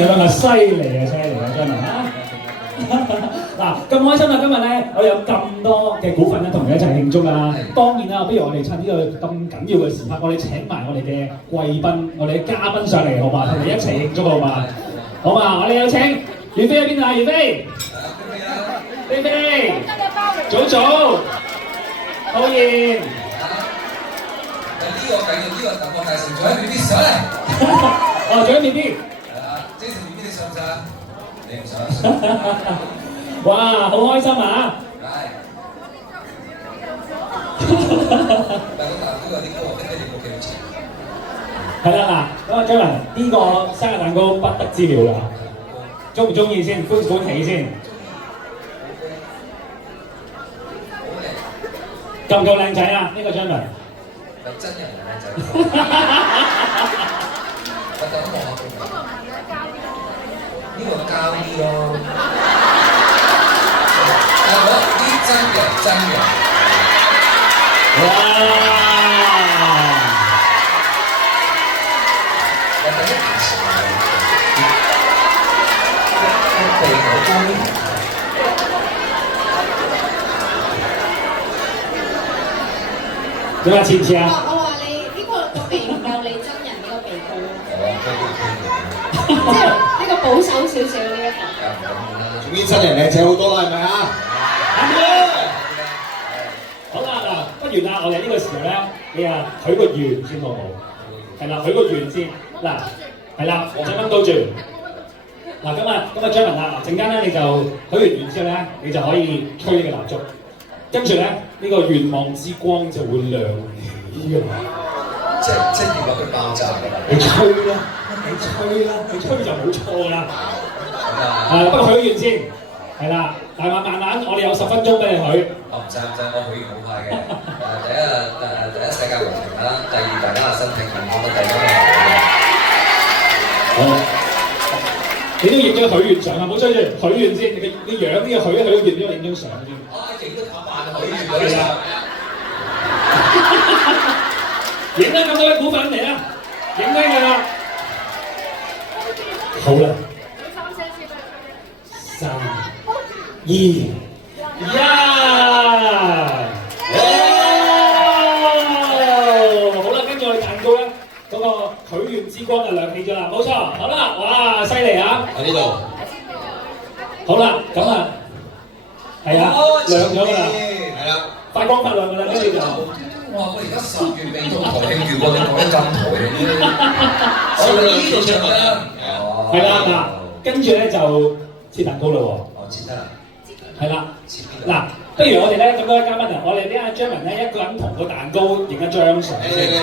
有兩個犀利啊，張文啊！嗱，咁開心啊！今日咧，我有咁多嘅股份咧，同你一齊慶祝啊！當然啦，不如我哋趁呢個咁緊要嘅時刻，我哋請埋我哋嘅貴賓、我哋嘅嘉賓上嚟，好嘛？同你一齊慶祝好嘛？好嘛？我哋有請袁飛喺邊度啊？袁飛，飛飛，祖祖，浩然。呢個緊要，呢個特別大成仲喺 B B 上嚟。哦，仲喺 B B。係啊，精神 B B 你上唔上？你唔上。哇，好開心啊！係。但係呢個啲歌我聽你冇幾多錢。係啦嗱，咁啊張文呢個生日蛋糕不得之了啦，中唔中意先？歡唔歡喜先？夠唔夠靚仔啊？呢個張文。有真人靚仔。我等望下佢。呢個膠啲咯。但係我啲真嘅。哇！我第一件事係鼻好高。點啊？似唔似啊？我話你呢個鼻唔夠你真人呢個鼻高咯，即係呢個保守少少呢一個。總之真人靚仔好多啦，係咪啊？好啦嗱，不如啊，我哋呢個時候咧，你啊許個願先好唔好？係啦，許個願先。嗱，係啦，黃振斌到住。嗱，咁啊張文啊，陣間咧你就許完願之後咧，你就可以吹呢個蠟燭。跟住咧，呢個願望之光就會亮起㗎啦。係熱落去爆炸㗎啦！你吹啦，你吹就冇錯啦。不過許願先，係啦，但係慢慢我哋有10分鐘俾你許。唔使，我許願好快嘅。第一世界和平啦，第二大家嘅身體健康啦，第三好，你都影咗許願相啊！唔好追住許願先，你樣呢個許願呢個影張相先。影都假扮許願嗰啲啊！影啦，咁多位股份嚟啦，影低佢啦。好啦，3、2、1，好啦，跟住我哋蛋糕咧，嗰個許願之光就亮起咗啦，冇錯，好啦，哇，犀利啊！喺呢度。好啦，咁啊，係啊，亮咗㗎啦，係啦，發光發亮㗎啦，跟住就。哇！我而家10月未到台慶月，我哋講緊金台嘅。我哋呢度唱啦。係啦，嗱，跟住咧就切蛋糕啦喎。我切得啦。係啦。嗱，不如我哋咧咁多位嘉賓啊，我哋呢阿張文咧一個人同個蛋糕影一張相先。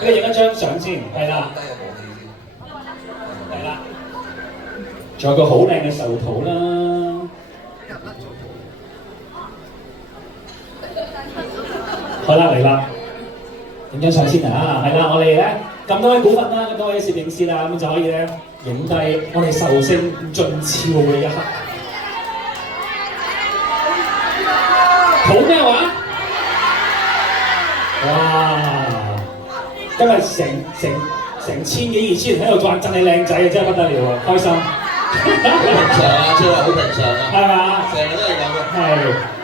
俾你影一張相先，係啦。低個武器先。係啦。仲有個好靚嘅壽桃啦。好啦，嚟啦，影張相先啊！係啦，我哋咧咁多位股份啦，咁多位攝影師啦，咁就可以咧影低我哋壽星盡超嘅一刻。好咩話？哇！今日成千幾2000人喺度讚你靚仔啊，真係不得了啊！開心。好平常啊，即係話好平常啊。係嘛？成日都係咁嘅。係。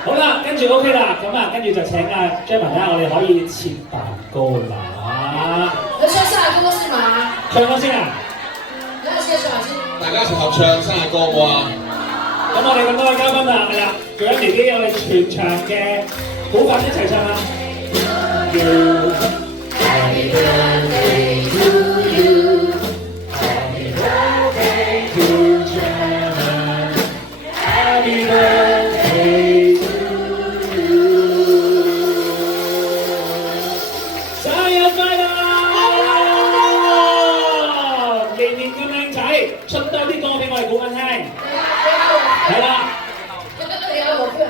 好啦，跟住 OK 啦，咁啊，跟住就請阿張文啦，我哋可以切蛋糕啦。你唱生日歌先嘛？唱歌先啊！你係先唱先。大家一齊合唱生日歌好啊！咁我哋咁多位嘉賓啊，係啦，仲有 BB，我哋全場嘅股份一齊唱啦。Happy birthday to you, Happy birthday to Janet, Happy birthday to you， 生日快樂！年年咁靚仔，出多啲歌俾我哋股份聽。係啦。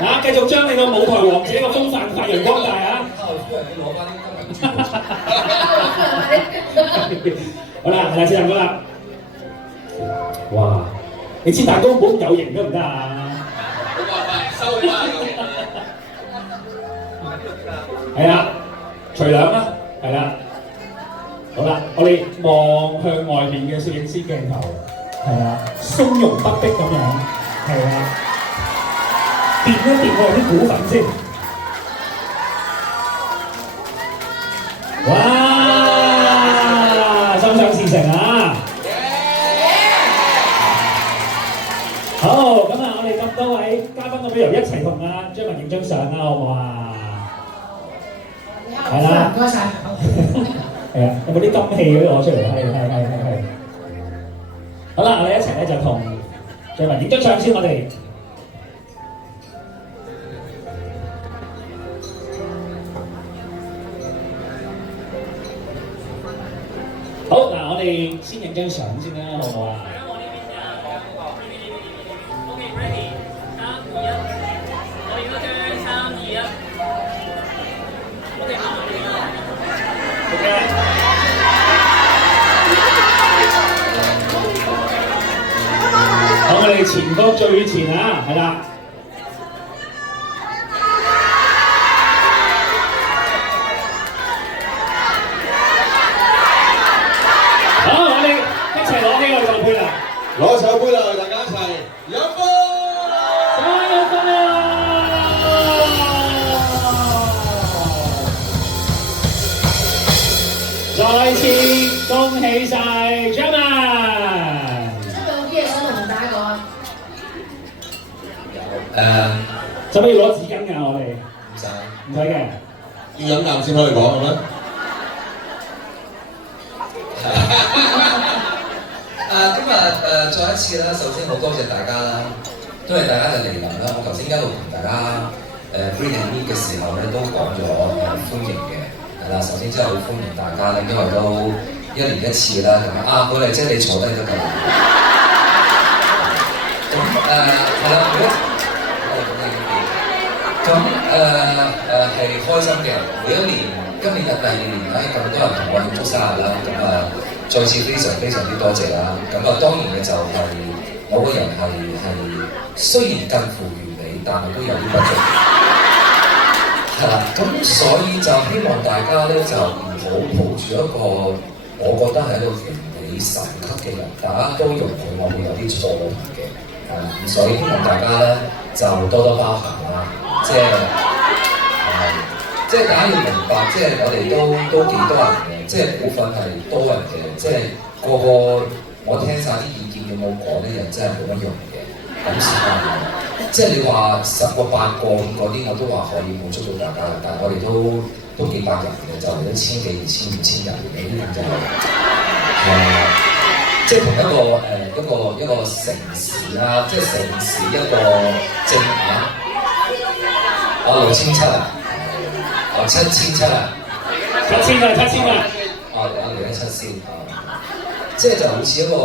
啊！繼續將你個舞台王子個風範發揚光大啊！夫人要攞翻啲金銀好啦，係啦，切蛋糕啦！哇！你切蛋糕唔好有型得唔得啊？冇辦法，收起啦。係啊，除兩啦，係啦。好啦，我哋望向外面嘅攝影師鏡頭。係啊，從容不迫咁樣，係啊，掂一掂我哋啲股份先。哇！心想事成啊！好，咁啊，我哋咁多位嘉賓，我不如一齊同阿張文影張相啦，好唔好啊？係啦，唔該晒。係啊，有冇啲金器嗰啲攞出嚟？係。好啦，我哋一齊咧就同張文影張相先，我哋。好嗱，我哋先影張相先啦，好唔好啊？好，我哋前方最前啊，係啦。好，我哋一齊攞呢個酒杯啦！攞手杯啦，大家一齊飲杯！生日快樂！再次恭喜晒 Jaman！ 有啲嘢想同大家講。使唔使要攞紙巾㗎？我哋唔使嘅。要飲啖先可以講係咪？今日再一次啦，首先好多謝大家啦，多謝大家嘅嚟臨啦。我頭先一路同大家Bring and Meet 嘅時候咧，都講咗歡迎嘅，係啦。首先真係好歡迎大家啦，因為都一年一次啦，咁啊，佢哋即係你坐低得㗎啦。咁係啦，咁係開心嘅，每一年今年嘅第2年咧，咁多人同我慶祝生日啦，咁再次非常之多謝啦！咁當然嘅就係我個人係雖然近乎完美，但係都有啲不足，係啦。咁所以就希望大家咧就唔好抱住一個我覺得係一個完美神級嘅人，大家都容許我會有啲錯誤嘅，咁所以希望大家咧就多多包涵啦，即係大家要明白，即係我哋都幾多人嘅，即係股份係多人嘅，即係個我聽晒啲意見有冇講咧，又真係冇乜用嘅。咁即係你話10個8個咁嗰啲，我都話可以滿足到大家，但係我哋都幾百人嘅，就嚟到1000幾、2000、5000人嘅呢啲就即係同一個城市啦，即係城市一個政6700啊。7700啊，7000啊！2017即係就好似一個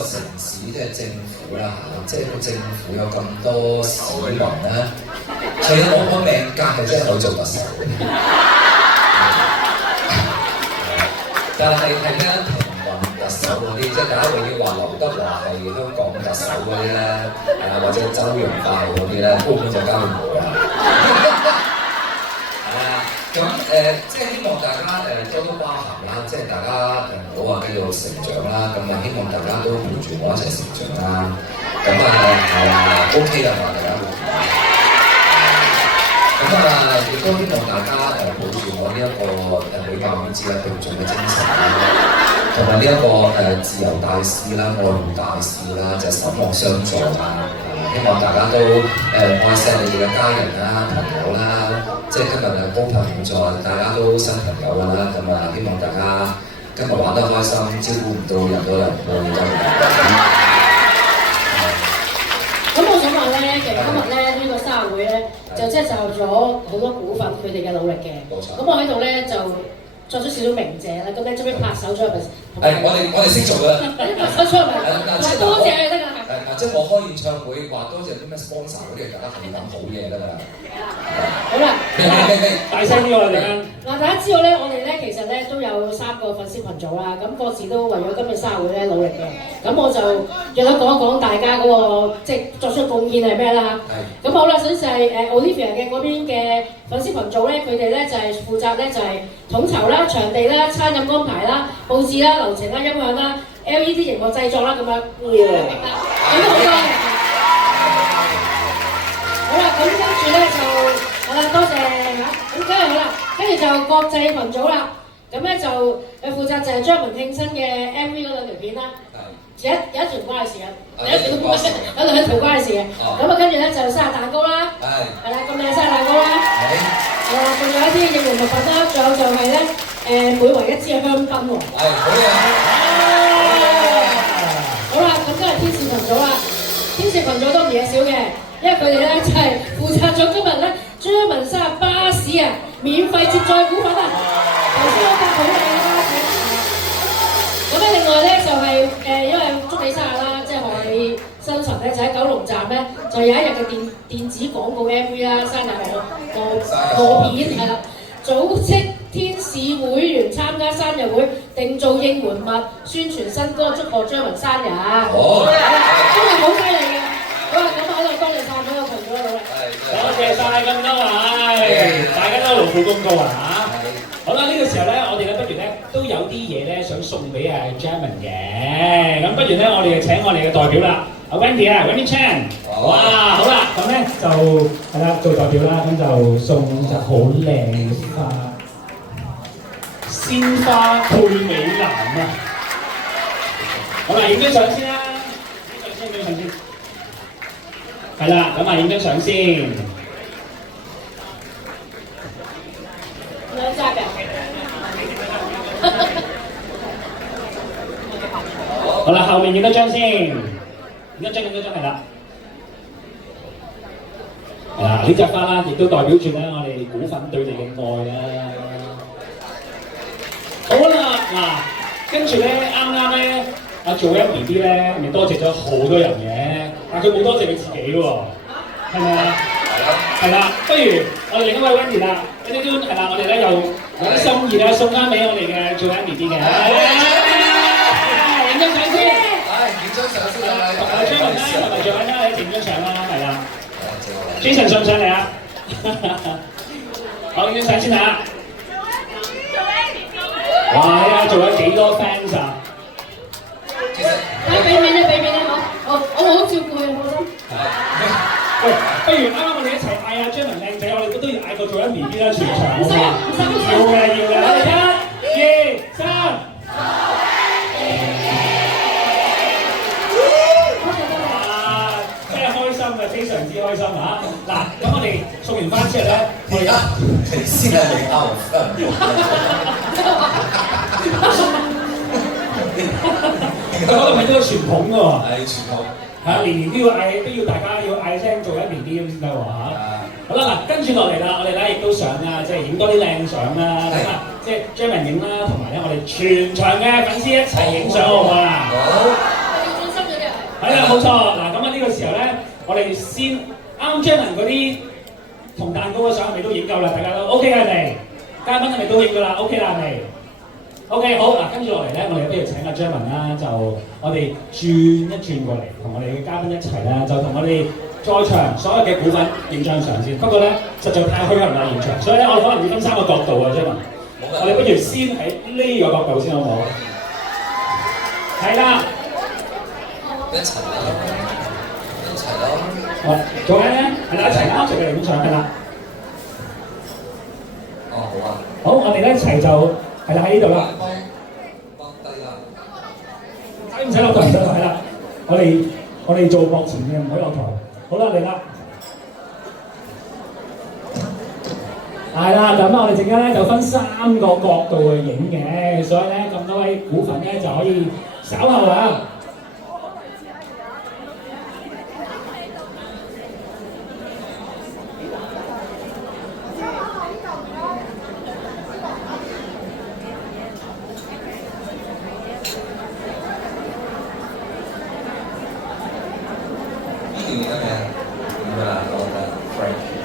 城市，即係政府啦嚇，即係個政府有咁多市民咧，係啊，我命格係真係可以做特首嘅，但係咩平民特首嗰啲，即係大家永遠話劉德華係香港特首嗰啲咧，或者周潤發嗰啲咧，根本就交俾我啦。咁即係希望大家多多包涵啦，即係大家唔好話繼續成長啦，咁希望大家都陪住我一齊成長啦。咁OK 啦，大家亦都希望大家抱住我呢一個比較唔知啦對眾嘅精神啦，同埋呢一個自由大使啦、愛護大使啦，就守望相助啦。希望大家都愛錫你哋嘅家人啦、朋友啦，即係今日高朋滿座，大家都新朋友啦，咁希望大家今日玩得開心，招呼唔到人都嚟到呢度。咁我想話咧，其實今日咧呢個生日會咧，就即係就咗好多股份佢哋嘅努力嘅。冇錯。咁我喺度咧就作咗少少鳴謝啦，咁咧準備拍手咗入嚟。我哋識做啦。拍手出嚟，多謝你得㗎。即係我開演唱會話多謝啲咩 sponsor 嗰啲，大家係要諗好嘢㗎啦。好啦，大聲啲喎，嗱，大家知道咧，我哋咧其實咧都有3個粉絲群組啦，咁各自都為咗今日生日會咧努力嘅。咁我就約咗講一講大家嗰個即係作出貢獻係咩啦嚇。咁好啦，首先就係Olivia 嘅嗰邊嘅粉絲群組咧，佢哋咧就係負責咧就係統籌啦、場地啦、餐飲安排啦、佈置啦、流程啦、音響啦。LED 熒幕製作啦咁樣。咁好多。好啦，咁跟住咧就好啦，多謝嚇。咁跟住好啦，跟住就國際群組啦。咁咧就負責就係張文慶新嘅 MV 嗰兩條片啦。有一條關係事嘅，有兩條關係事嘅。咁啊，跟住咧就生日蛋糕啦，係啦，咁靚生日蛋糕啦，係啦，仲有一啲應援物品啦，仲有就係咧每圍1支嘅香檳喎。係好嘢。好啦，咁今日天使群組啦，天使群組都唔嘢少嘅，因為佢哋咧就係負責咗今日咧張文生日巴士啊，免費接載股份啊，頭先嗰架好靚嘅巴士。咁咧另外咧就係因為祝你生日啦，即係我哋新神咧就喺九龍站咧就有一日嘅電子廣告 MV 啦，生日賀片係啦，組織天使會員參加生日會，定做應援物，宣傳新歌，祝賀張文生日。好，真係好犀利嘅。好啦，咁喺度多謝晒所有群組度啦。多謝晒咁多位，大家都勞苦功高啊嚇！好啦，呢個時候咧，我哋咧不如咧都有啲嘢咧想送俾阿 Jeremy 嘅，咁不如咧我哋就請我哋嘅代表啦，阿 Wendy 啊 ，Wendy Chan，哇，好啦，咁咧就係啦，做代表啦，咁就送隻好靚嘅鮮花配美男啊！好啦，影張相先啦，影張相先，係啦，咁啊影張相先。兩隻嘅。好啦，後面影多張先，影多張係啦。係啦，呢隻花啦，亦都代表住咧我哋股份對你嘅愛啦。好啦，嗱，跟住咧啱啱咧阿做 M B B 咧，咪多謝咗好多人嘅，但佢冇多謝佢自己喎，係咪啊？係啦，不如我哋另一位 Wendy 啦，呢啲都係啦，我哋咧又有啲心意咧送翻俾我哋嘅做 M B B 嘅。影張相先，影張相先啦，同埋張文啦，同埋做緊啦，你影張相啦，係啦。Jason 上唔上嚟啊？好，影張相先嚇。哇！呀，做咗幾多 fans 啊？俾面啦，好，我好照顧佢，放心。喂，不如啱啱我哋一齊嗌阿張文靚仔，我哋都要嗌個做緊 B B 啦，全場好嘛？要嘅，一、二、三。哇！真係開心嘅，非常之開心嚇。嗱，咁我哋送完翻之後咧，我哋你先係你啱。嗰度咪都有傳統嘅喎。係傳統。係啊，年年都要嗌，都要大家要嗌聲做一年啲咁先得喎嚇。好啦，嗱，跟住落嚟啦，我哋咧亦都想啊，即係影多啲靚相啦，咁啊，即係張文影啦，同埋咧我哋全場嘅粉絲一齊影相好唔好啊？好。要專心咗啲係。係啦，冇錯。嗱，咁啊呢個時候咧，我哋先啱張文嗰啲同蛋糕嘅相係咪都影夠啦？大家都 OK 啦未？嘉賓係咪都影㗎啦？OK 啦未？ OK 好嗱，跟住落嚟咧，我哋不如請阿張文啦，就我哋轉一轉過嚟，同我哋嘅嘉賓一齊啦，就同我哋在場所有嘅股份影張相先。不過咧，實在太虛人啦現場，所以咧我哋可能要分3個角度啊，張文。我哋不如先喺呢個角度先好唔好？係啦。一齊啦，一齊啦。好，做緊咧，係啦，一齊啦，一齊嚟影相係啦。哦，好啊。好，我哋咧一齊就。係啦，喺呢度啦。幫低啦。使唔使落台？係啦，我哋做幕前嘅唔可以落台。好啦，嚟啦。係啦，咁我哋陣間咧就分3個角度去影嘅，所以咧咁多位股份咧就可以稍後啊。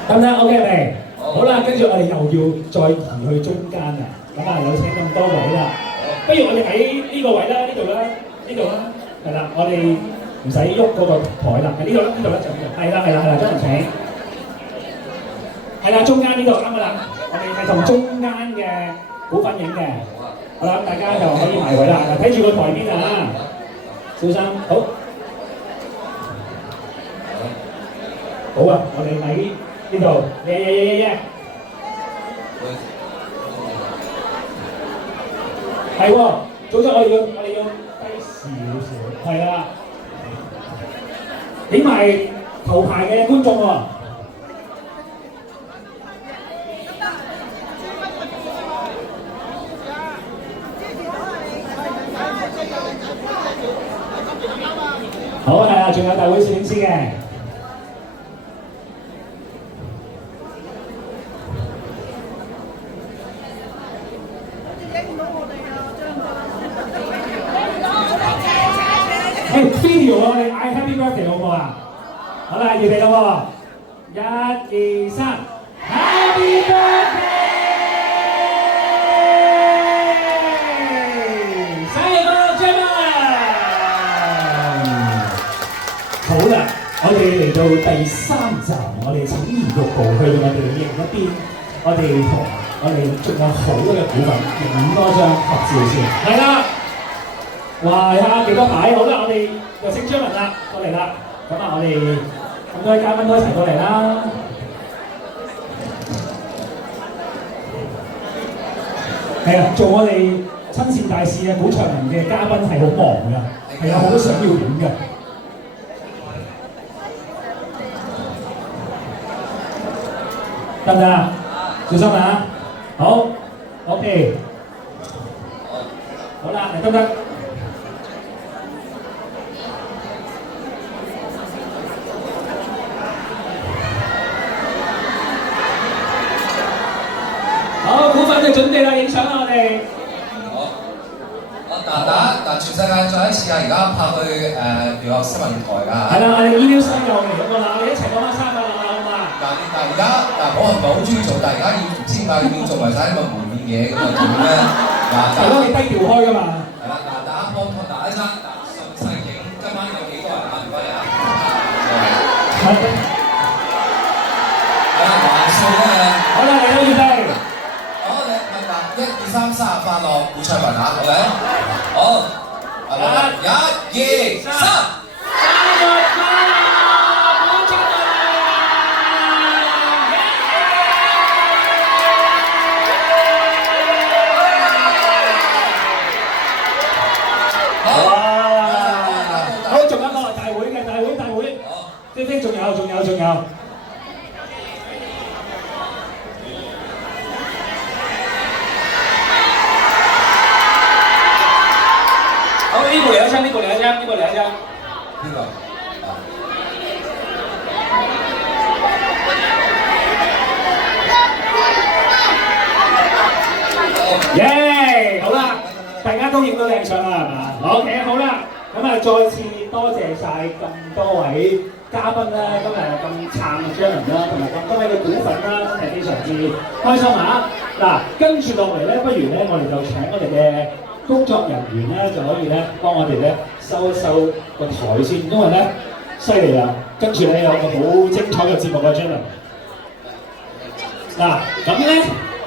得唔得 ？OK 未？好啦，跟住我哋又要再移去中間啦。咁啊，有請咁多位啦。不如我哋喺呢個位啦，呢度啦，呢度啦，係啦，我哋唔使喐嗰個台啦，喺呢度啦，呢度啦就係啦，張文請。係啦，中間呢度啱㗎啦。我哋係同中間嘅股份影嘅。好啦，大家就可以埋位啦，睇住個台邊啊，小心，好，好啊，我哋喺呢度，耶！係喎，早咗我哋要低少少，係啦，影埋頭排嘅觀眾喎。好係啊，仲有大會攝影師嘅。video 我哋嗌 Happy Birthday 好唔好啊？好啦，預備啦喎，1、2、3 ，Happy Birthday！ 生日快樂，張文！好啦，我哋嚟到第3站，我哋請移玉步去到我哋另一邊，我哋同我哋仲有好多嘅股份影多張合照先。係啦。哇！睇下幾多牌，好啦，我哋又請張文啦，過嚟啦。咁啊，我哋咁多位嘉賓都一齊過嚟啦。係啊，做我哋親善大使嘅古卓文嘅嘉賓係好忙㗎，係有好多相要影㗎。得唔得啊？小心啊！好 ，OK。好啦，得唔得？好，股份就準備啦，影相啦，我哋。好，嗱，全世界再一次啊！而家拍去娛樂新聞台㗎。係啦，我哋 email 新又嚟嗰個啦，我哋一齊講翻3個啦，好嘛？但而家我係唔係好中意做，但而家要唔知點解要做埋晒呢個門面嘢咁啊？做咩？係咯，你低調開㗎嘛？係啦，大家幫大家一陣，順勢影今晚有幾個人啊？唔該啊！係啦，還數咧。好啦，嚟到預備。好，你問答1、2、3，生日快樂，古卓文啊，好嘅。好，1、2、3，生日快樂，古卓文！好，仲有一個大會嘅，大會。菲菲，仲有。好，呢個嚟一張。邊個？耶！好啦，大家都影到靚相啦，係嘛 ？OK， 好啦，咁啊，再次多謝晒咁多位嘉賓啦，今日咁撐嘅張文啦，同埋咁多位嘅股份啦，真係非常之開心啊！嗱，跟住落嚟咧，不如咧，我哋就請我哋嘅工作人員咧，就可以咧幫我哋咧收一收個台先，因為咧犀利啊！跟住咧有個好精彩嘅節目啊，張文。嗱，咁咧。